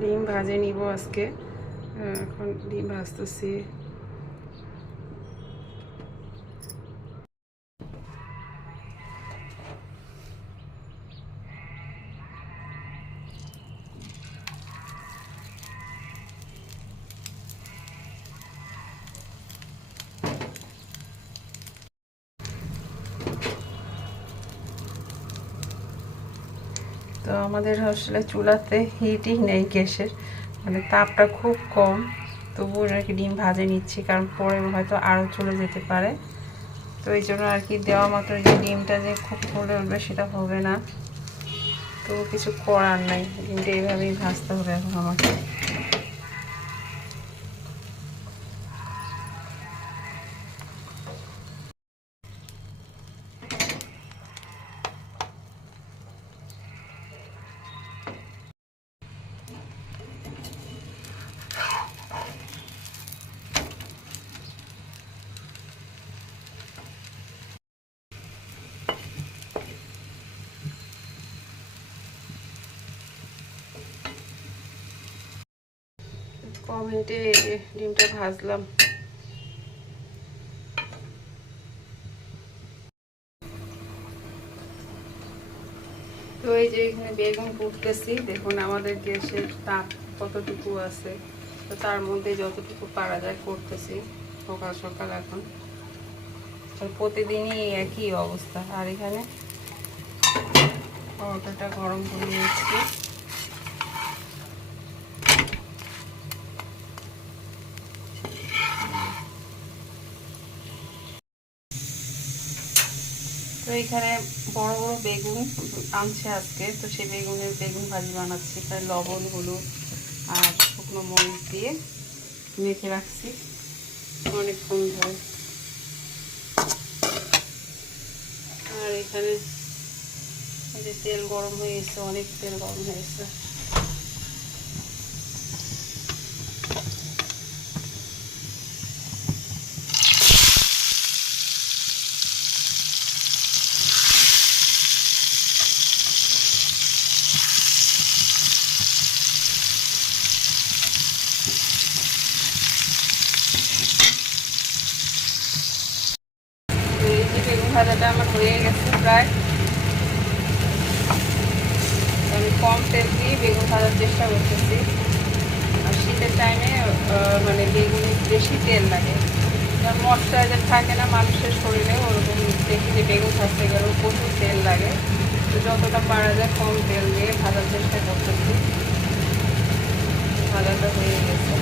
ডিম ভাজে নিব আজকে। এখন ডিম ভাজতেছি। তো আমাদের আসলে চুলাতে হিটই নেই গ্যাসের। মানে তাপটা খুব কম, তবুও আর কি ডিম ভাজে নিচ্ছি, কারণ পরে হয়তো আরও চলে যেতে পারে। তো এই জন্য আর কি দেওয়া মাত্র যে ডিমটা যে খুব ফুলে উঠবে সেটা হবে না। তো কিছু করার নাই, ডিমটা এইভাবেই ভাজতে হবে এখন আমাকে। কমেন্টে এই যে ডিমটা ভাজলাম। তো এই যে এখানে বেগুন পুড়তেছি দেখুন আমাদের গ্যাসের তাপ কতটুকু আছে। তো তার মধ্যে যতটুকু পারা যায় করতেছি, সকাল সকাল এখন। প্রতিদিনই একই অবস্থা। আর এখানে পরোটাটা গরম করে নিচ্ছি তো এখানে বড় বড় বেগুন আনছে আজকে, তো সেই বেগুনের বেগুন ভাজি বানাচ্ছি। এখানে লবণ, হলুদ আর শুকনো মরিচ দিয়ে মেখে রাখছি অনেকক্ষণ ধরে। আর এখানে যে তেল গরম হয়ে গেছে, অনেক তেল গরম হয়ে গেছে তো এই যে বেগুন ভাজাটা আমার হয়ে গেছে প্রায়। আমি কম তেল দিয়ে বেগুন ভাজার চেষ্টা করতেছি। আর শীতের টাইমে মানে বেগুনে বেশি তেল লাগে। মশলাইজার থাকে না মানুষের শরীরে, ওরকম দেখি যে বেগুন ভাজতে গেলেও প্রচুর তেল লাগে। তো যতটা পারা যায় কম তেল দিয়ে ভাজার চেষ্টা করতেছি। ভাজাটা হয়ে গেছে।